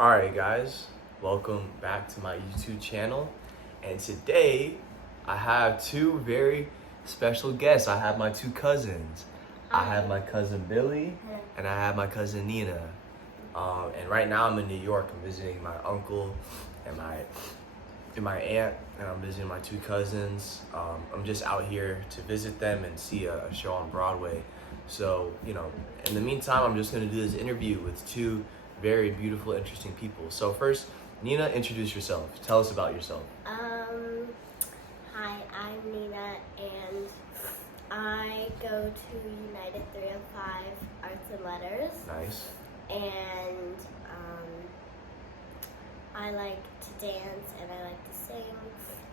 Alright guys, welcome back to my YouTube channel, and today I have two very special guests. I have my two cousins. I have my cousin Billy and I have my cousin Nina. And right now I'm in New York. I'm visiting my uncle and my aunt, and I'm visiting my two cousins. I'm just out here to visit them and see a show on Broadway. So, in the meantime, I'm just gonna do this interview with two very beautiful, interesting people. So first, Nina, introduce yourself. Tell us about yourself. Hi, I'm Nina, and I go to United 305 Arts and Letters. Nice. And I like to dance, and I like to sing,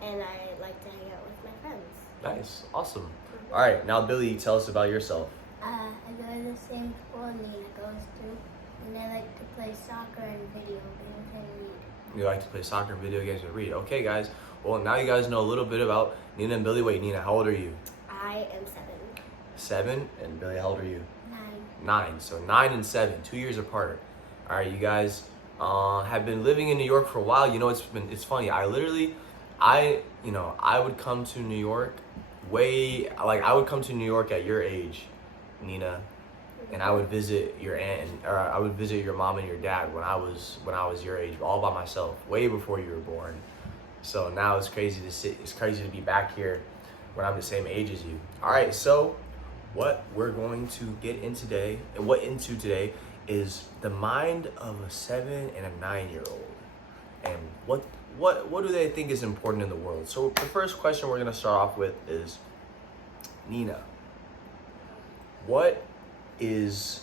and I like to hang out with my friends. Nice. Awesome. All right, now Billy, tell us about yourself. I go to the same school Nina goes to, and I like to play soccer and video games and read. You like to play soccer and video games and read. Okay, guys. Well, now you guys know a little bit about Nina and Billy. Wait, Nina, how old are you? I am 7. 7, and Billy, how old are you? 9. 9. So 9 and 7, 2 years apart. All right, you guys have been living in New York for a while. It's funny. I would come to New York I would come to New York at your age, Nina, and I would visit your aunt or I would visit your mom and your dad when I was your age, all by myself, way before you were born. So now it's crazy to be back here when I'm the same age as you. All right, so what we're going to get into today is the mind of a 7 and a 9-year-old, and what do they think is important in the world. So the first question we're going to start off with is, Nina, what is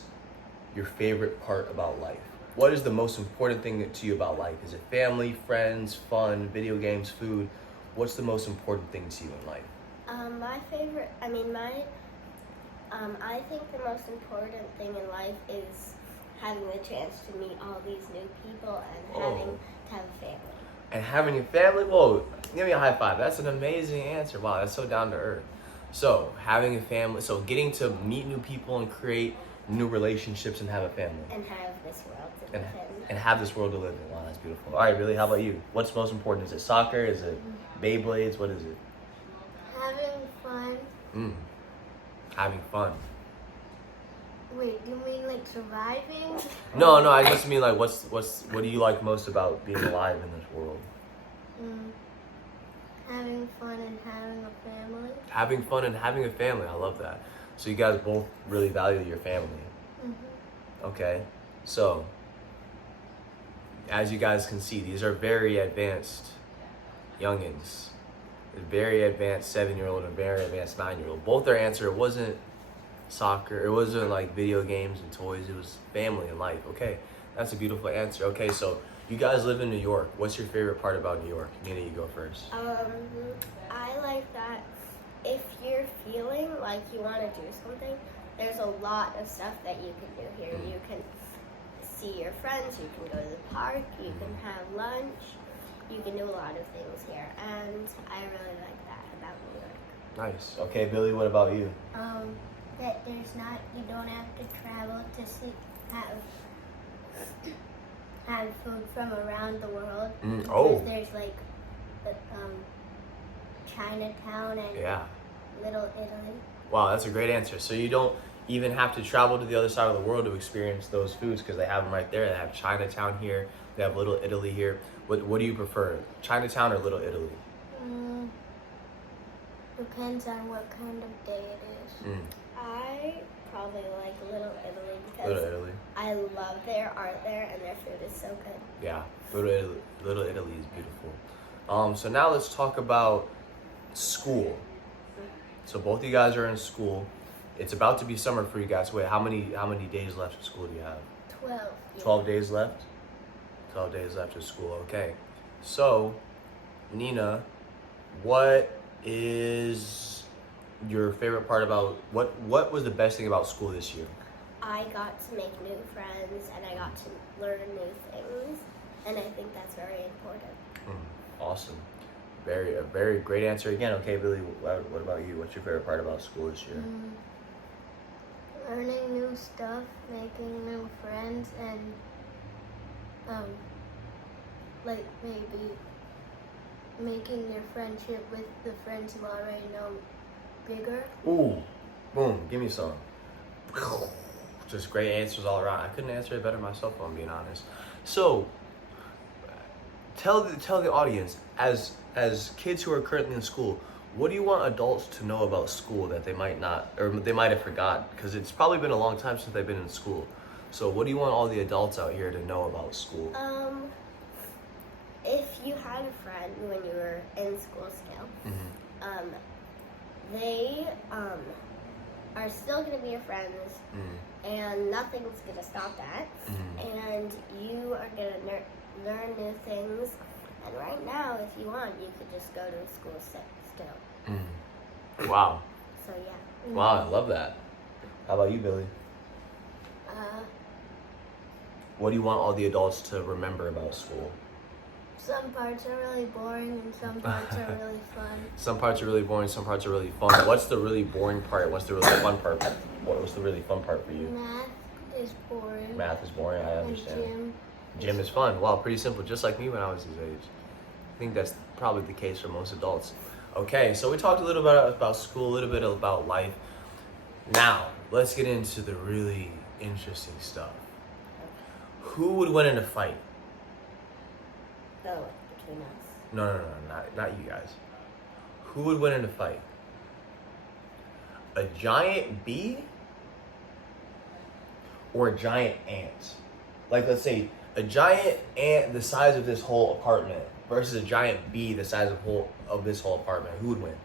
your favorite part about life? What is the most important thing to you about life? Is it family, friends, fun, video games, food? What's the most important thing to you in life? I think the most important thing in life is having the chance to meet all these new people and having to have a family. And having a family? Whoa, give me a high five. That's an amazing answer. Wow, that's so down to earth. So having a family, so getting to meet new people and create new relationships and have a family. And have this world to live in. And have this world to live in. Wow, that's beautiful. All right, Billy, how about you? What's most important? Is it soccer? Is it Beyblades? What is it? Having fun. Having fun. Wait, do you mean like surviving? No, I just mean like what do you like most about being alive in this world? Having fun and having a family. Having fun and having a family. I love that. So you guys both really value your family. Okay. So as you guys can see, these are very advanced youngins. A very advanced 7-year-old and very advanced 9-year-old. Both their answer wasn't soccer. It wasn't like video games and toys. It was family and life. Okay, that's a beautiful answer. Okay, so you guys live in New York. What's your favorite part about New York? Nina, you go first. I like that if you're feeling like you want to do something, there's a lot of stuff that you can do here. You can see your friends, you can go to the park, you can have lunch, you can do a lot of things here, and I really like that about New York. Nice. Okay, Billy, what about you? That you don't have to travel to have food from around the world. Because there's like Chinatown and Little Italy. Wow, that's a great answer. So you don't even have to travel to the other side of the world to experience those foods because they have them right there. They have Chinatown here. They have Little Italy here. What do you prefer, Chinatown or Little Italy? Depends on what kind of day it is. I probably like Little Italy because I love their art there and their food is so good. Yeah, Little Italy is beautiful. So now let's talk about school. So both of you guys are in school. It's about to be summer for you guys. Wait, how many days left of school do you have? 12. 12 days left? 12 days left of school, okay. So, Nina, what is your favorite part about, what was the best thing about school this year? I got to make new friends and I got to learn new things, and I think that's very important. Awesome. A very great answer again. Okay, Billy, what about you? What's your favorite part about school this year? Learning new stuff, making new friends, and like maybe making your friendship with the friends you already know bigger. Ooh, boom, give me some. Just great answers all around. I couldn't answer it better myself, if I'm being honest. So, tell the audience, as kids who are currently in school, what do you want adults to know about school that they might not, or they might have forgotten? Because it's probably been a long time since they've been in school. So what do you want all the adults out here to know about school? If you had a friend when you were in school still, they are still going to be your friends, and nothing's going to stop that. And you are going to learn new things. And right now, if you want, you could just go to school still. Wow. So yeah. Wow, I love that. How about you, Billy? What do you want all the adults to remember about school? Some parts are really boring and some parts are really fun. Some parts are really boring, some parts are really fun. What's the really boring part? What's the really fun part? What's the really fun part for you? Math is boring. Math is boring, I understand. And Gym is fun. Wow, pretty simple, just like me when I was his age. I think that's probably the case for most adults. Okay, so we talked a little bit about school, a little bit about life. Now, let's get into the really interesting stuff. Who would win in a fight? Oh, between us. No, not you guys. Who would win in a fight? A giant bee or a giant ant? Like, let's say a giant ant the size of this whole apartment versus a giant bee the size of this whole apartment. Who would win?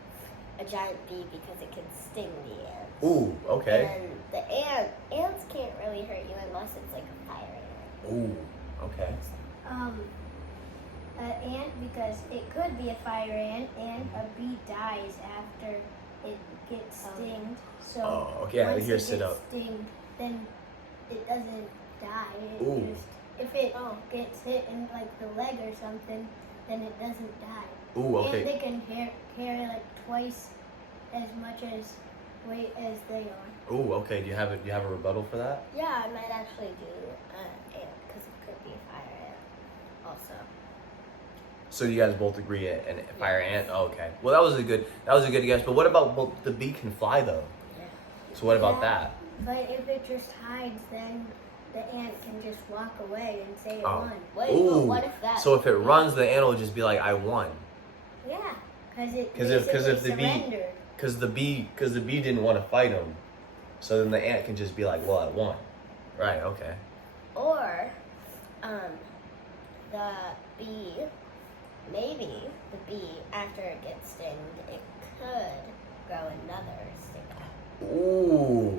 A giant bee because it can sting the ants. Ooh, okay. And the ants can't really hurt you unless it's like a fire ant. Ooh, okay. an ant because it could be a fire ant and a bee dies after it gets stinged. So okay. once Here, it sit gets up. stinged, then it doesn't die. It Ooh. just, if it gets hit in like the leg or something, then it doesn't die. Ooh, okay. And they can carry like twice as much as weight as they are. Ooh, okay. Do you have a rebuttal for that? Yeah, I might actually do ant because it could be a fire ant also. So you guys both agree and fire ant? Oh, okay. Well, that was a good guess. But what about the bee can fly though? Yeah. So what about that? But if it just hides, then the ant can just walk away and say it Oh. won. Wait, Ooh. but what if that? So if it runs, the ant will just be like, "I won." Yeah, because it 'Cause if the bee- surrendered. Because the bee didn't want to fight him, so then the ant can just be like, "Well, I won." Right. Okay. Or, the bee, maybe the bee after it gets stinged, it could grow another sting. Ooh.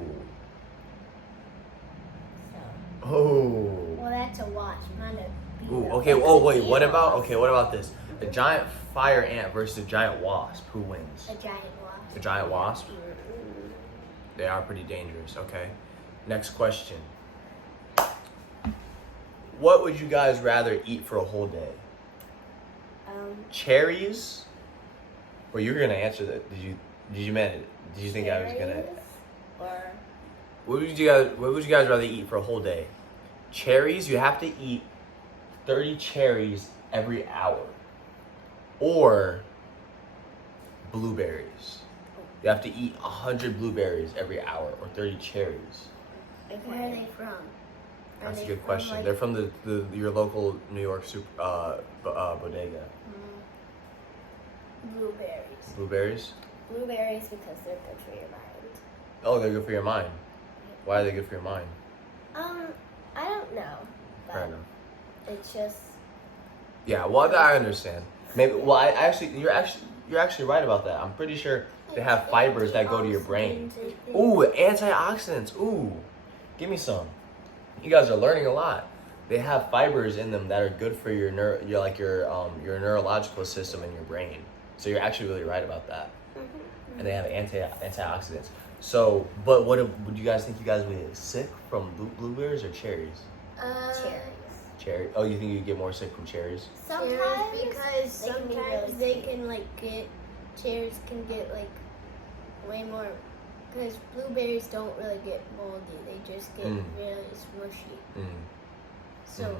So. Oh. Well, that's a wasp, not a bee. Ooh. though. Okay. It Oh could wait. be What a about? wasp. Okay. What about this? A giant fire ant versus a giant wasp. Who wins? A giant wasp. A giant wasp. Mm-mm. They are pretty dangerous. Okay. Next question. What would you guys rather eat for a whole day? Cherries? Well, you were gonna answer that. Did you think I was gonna? Cherries or What would you guys rather eat for a whole day? Cherries? You have to eat 30 cherries every hour, or blueberries. You have to eat 100 blueberries every hour, or 30 cherries. where are they from? That's a good question. They're from your local New York bodega. Blueberries. Blueberries? Blueberries because they're good for your mind. Oh, they're good for your mind. Why are they good for your mind? I don't know. But Fair enough. it's just. Yeah, well, I understand. Maybe. Well, you're actually right about that. I'm pretty sure they have fibers that go to your brain. Ooh, antioxidants. Ooh, give me some. You guys are learning a lot. They have fibers in them that are good for your neurological system in your brain. So you're actually really right about that. And they have antioxidants. So, but would you guys think you guys would get sick from blueberries or cherries? Cherries. Cherry. Oh, you think you get more sick from cherries? Sometimes because they can be sometimes really they sweet. can like get cherries can get like way more because blueberries don't really get moldy. They just get really smushy. So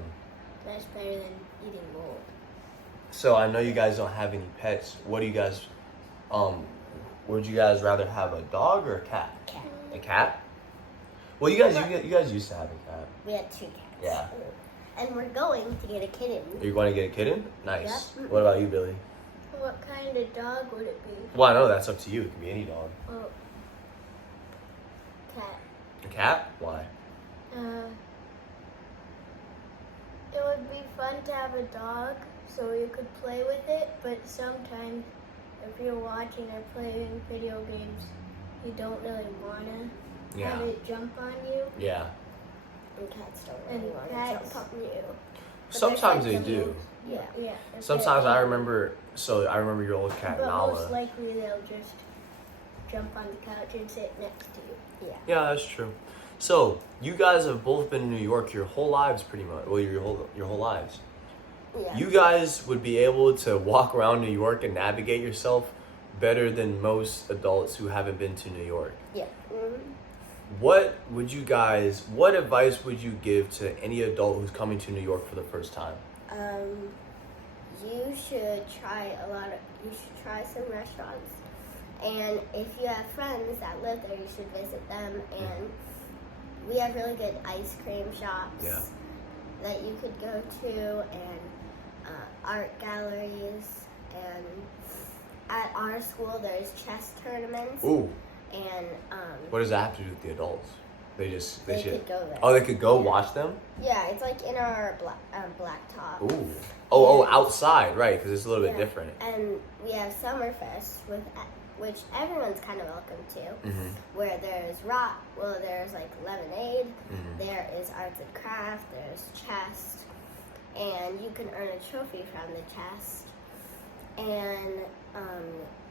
That's better than eating mold. So I know you guys don't have any pets. What do you guys, would you guys rather have a dog or a cat? Cat. A cat? Well, you guys used to have a cat. We had 2 cats. Yeah. And we're going to get a kitten. You're going to get a kitten? Nice. Yep. What about you, Billy? What kind of dog would it be? Well, I know that's up to you. It can be any dog. Oh, cat. A cat? Why? It would be fun to have a dog so you could play with it, but sometimes if you're watching or playing video games, you don't really want to have it jump on you. Yeah. And cats don't And really want to cats- jump on you. Sometimes they do. Yeah. Yeah. Sometimes I remember your old cat, But Nala. most likely they'll just jump on the couch and sit next to you. Yeah. Yeah, that's true. So you guys have both been in New York your whole lives, pretty much. Well, your whole lives. Yeah. You guys would be able to walk around New York and navigate yourself better than most adults who haven't been to New York. Yeah. Mm-hmm. What advice would you give to any adult who's coming to New York for the first time? You should try some restaurants, and if you have friends that live there, you should visit them. And we have really good ice cream shops that you could go to, and art galleries. And at our school, there's chess tournaments. Ooh. And What does that have to do with the adults? They should. could go there. Oh, they could go watch them. Yeah, it's like in our blacktop. Ooh. Oh, outside, right? Because it's a little bit different. And we have Summerfest, which everyone's kind of welcome to, where there's there's like lemonade, there is arts and craft, there's chess, and you can earn a trophy from the chess. And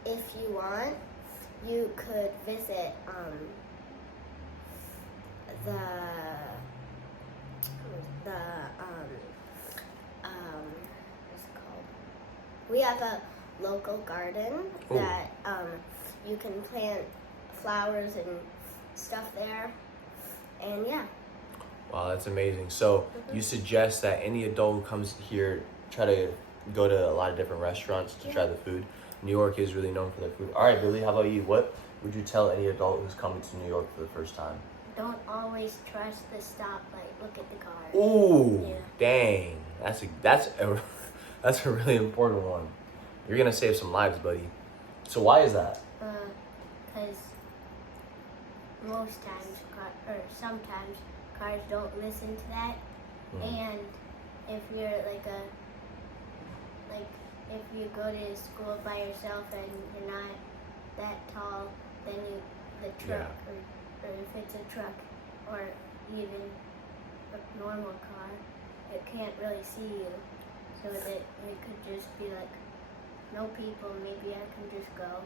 if you want, you could visit what's it called? We have a local garden that you can plant flowers and stuff there, and yeah. Wow, that's amazing. So you suggest that any adult who comes here try to go to a lot of different restaurants to try the food. New York is really known for their food. All right, Billy, how about you? What would you tell any adult who's coming to New York for the first time? Don't always trust the stoplight. Look at the cars. Ooh, Yeah. dang. That's a really important one. You're gonna save some lives, buddy. So why is that? Because most times, sometimes, cars don't listen to that. And if you're if you go to school by yourself and you're not that tall, then the truck, or if it's a truck, or even a normal car, it can't really see you. So that it could just be like, no people, maybe I can just go.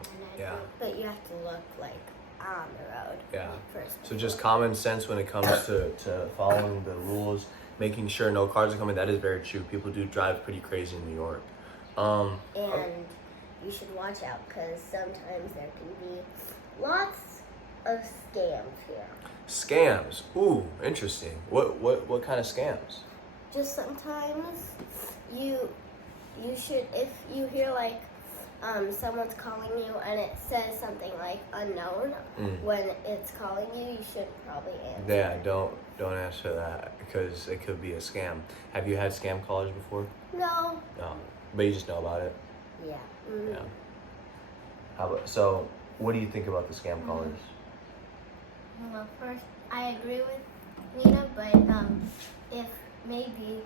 And But you have to look like on the road. Yeah. First. So just common sense when it comes to following the rules, making sure no cars are coming. That is very true. People do drive pretty crazy in New York. And you should watch out because sometimes there can be lots of scams here. Scams. Ooh, interesting. What kind of scams? Just sometimes you should, if you hear like someone's calling you and it says something like unknown when it's calling you, you should probably answer. Yeah, don't answer that because it could be a scam. Have you had scam callers before? No. No, but you just know about it. Yeah. Mm-hmm. Yeah. So what do you think about the scam callers? Well, first, I agree with Nina, but if maybe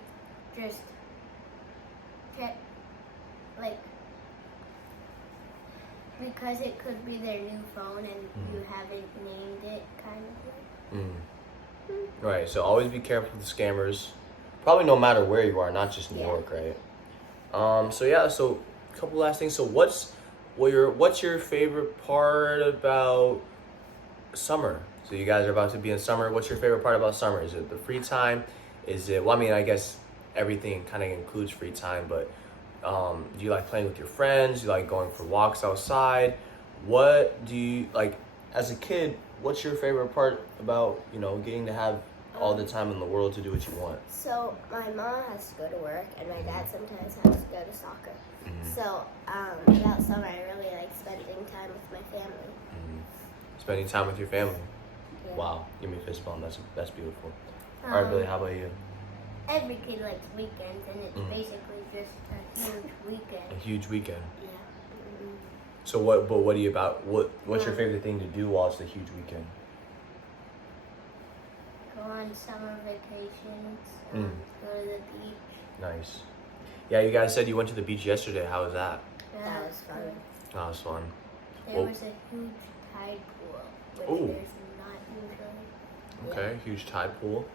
just check, because it could be their new phone and you haven't named it, kind of thing. Right. So always be careful with the scammers. Probably no matter where you are, not just New York, right? So a couple last things. So what's your favorite part about summer? So you guys are about to be in summer. What's your favorite part about summer? Is it the free time? Is it, well, I mean, I guess everything kind of includes free time, but do you like playing with your friends? Do you like going for walks outside? What do you like as a kid? What's your favorite part about, getting to have all the time in the world to do what you want? So my mom has to go to work, and my dad sometimes has to go to soccer. So throughout summer, I really like spending time with my family. Spending time with your family. Yeah. Wow, give me a fist bump. That's beautiful. All right, Billy, how about you? Every kid likes weekends, and it's basically just a huge weekend. A huge weekend. Yeah. So what do you what's your favorite thing to do while it's a huge weekend? Go on summer vacations. Go to the beach. Nice. Yeah, you guys said you went to the beach yesterday. How was that? That was fun. That was fun. There was a huge tide pool, which there's not usually. Okay, huge tide pool.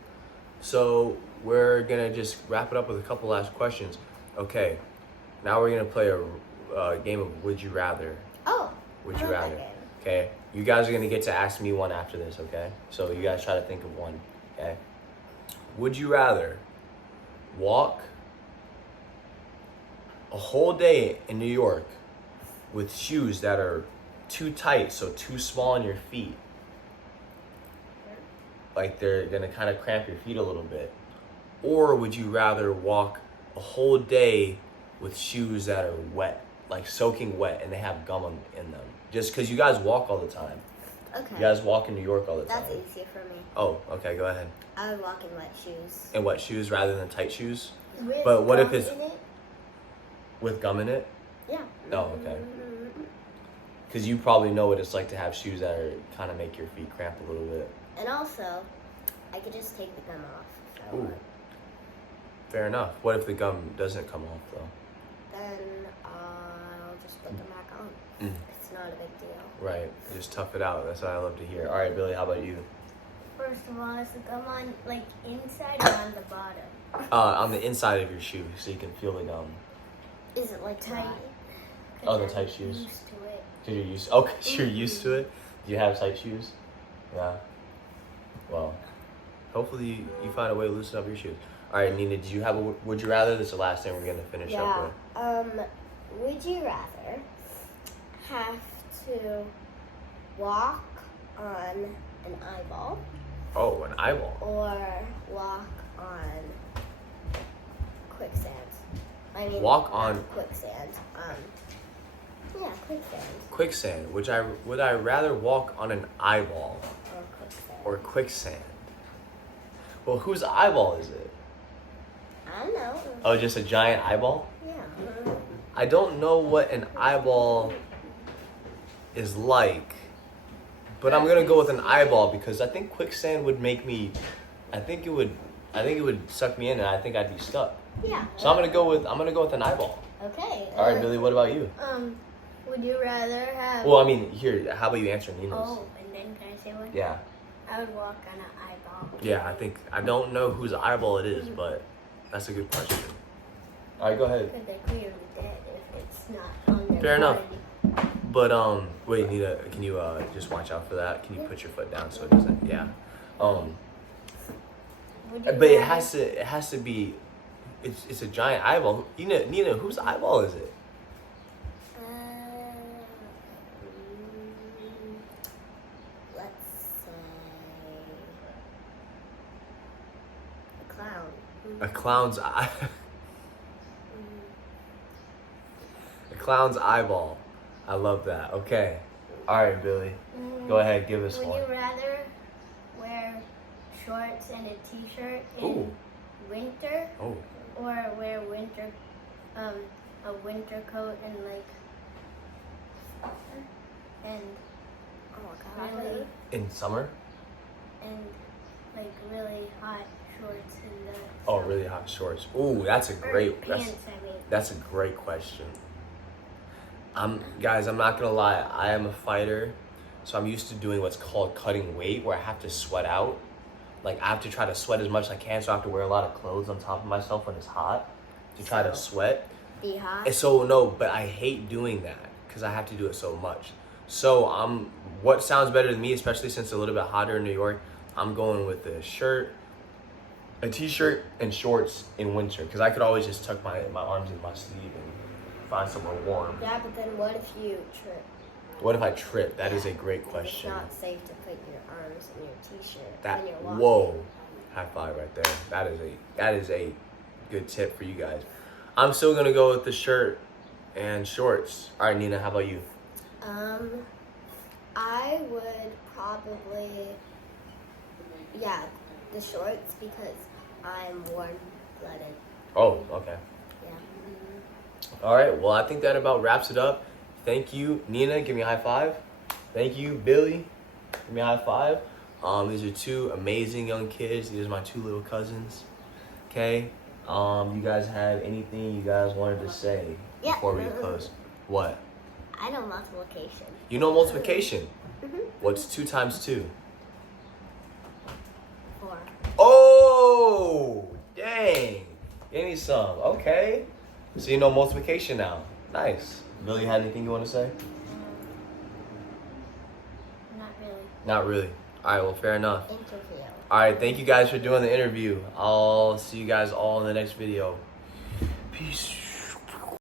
So we're gonna just wrap it up with a couple last questions. Okay, now we're gonna play a game of Would You Rather. Oh. Would you I like that rather? game. Okay, you guys are gonna get to ask me one after this. Okay, so you guys try to think of one. Okay. Would you rather walk a whole day in New York with shoes that are too tight, so too small on your feet? Like they're gonna kind of cramp your feet a little bit. Or would you rather walk a whole day with shoes that are wet, like soaking wet, and they have gum in them? Just because you guys walk all the time. Okay. You guys walk in New York all the time. That's easier for me. Oh, okay, go ahead. I would walk in wet shoes. And wet shoes rather than tight shoes? With But what if gum it's in it? with gum in it? Yeah. Oh, okay. Because you probably know what it's like to have shoes that are kind of make your feet cramp a little bit. And also, I could just take the gum off if I Ooh. want. Fair enough. What if the gum doesn't come off though? Then I'll just put them back on. It's not a big deal. Right. Just tough it out. That's what I love to hear. All right, Billy, how about you? First of all, is the gum on like inside or on the bottom? On the inside of your shoe, so you can feel the gum. Is it like Tight. tight? Oh, the I'm tight shoes. Used to it. Cause you're used. Oh, cause you're used to it. Do you have tight shoes? Yeah. Well, hopefully you find a way to loosen up your shoes. All right, Nina, did you have a would you rather? This is the last thing we're gonna finish up with. Would you rather have to walk on an eyeball Oh, an eyeball. or walk on quicksand? I mean, Walk not on- quicksand. Yeah, quicksand Quicksand. Would I rather walk on an eyeball or quicksand. or quicksand? Well, whose eyeball is it? I don't know. Oh, just a giant eyeball? Yeah. I don't know what an eyeball is like, but I'm gonna go with an eyeball because I think quicksand would make me. I think it would suck me in, and I think I'd be stuck. Yeah. So I'm gonna go with an eyeball. Okay. All right, Billy. What about you? Would you rather have? Well, I mean, here. How about you answer Nina's? Oh, and then can I say one? Yeah. I would walk on an eyeball. Yeah. I don't know whose eyeball it is, but that's a good question. All right, go ahead. Because they're clearly dead if it's not on their Fair enough. body. But wait, Nina, can you just watch out for that? Can you put your foot down so it doesn't? Yeah. Would you But it rather- has to be. It's a giant eyeball. Nina, whose eyeball is it? Let's say a clown. A clown's eye. A clown's eyeball. I love that. Okay. All right, Billy. Go ahead, give us Would one. you rather wear shorts and a t-shirt in Ooh. winter, Oh. or wear a winter coat and Oh god. really In summer? really hot shorts in the Oh, summer? really hot shorts. Ooh, that's a Or great. pants. I mean, That's a great question. Guys, I'm not gonna lie. I am a fighter, so I'm used to doing what's called cutting weight, where I have to sweat out. Like I have to try to sweat as much as I can, so I have to wear a lot of clothes on top of myself when it's hot to try to sweat. Be hot. And so no, but I hate doing that because I have to do it so much. So what sounds better to me, especially since it's a little bit hotter in New York, I'm going with a shirt, a t-shirt, and shorts in winter because I could always just tuck my arms in my sleeve and find somewhere warm. Yeah, but then what if you trip? What if I trip? That is a great Then question. It's not safe to put your arms in your t-shirt That when you're walking. whoa, High five right there. That is a good tip for you guys. I'm still gonna go with the shirt and shorts. All right, Nina, how about you? I would probably, the shorts because I'm warm-blooded. Oh, okay. Yeah. All right, well, I think that about wraps it up. Thank you, Nina. Give me a high five. Thank you, Billy. Give me a high five. These are two amazing young kids. These are my two little cousins. Okay. You guys have anything you guys wanted to say before we close? What? I know multiplication. You know multiplication. Mm-hmm. What's 2 times 2? 4. Oh, dang. Give me some. Okay. So you know multiplication now. Nice. Billy, had anything you want to say? Not really. Not really. All right, well, fair enough. Interview. All right, thank you guys for doing the interview. I'll see you guys all in the next video. Peace.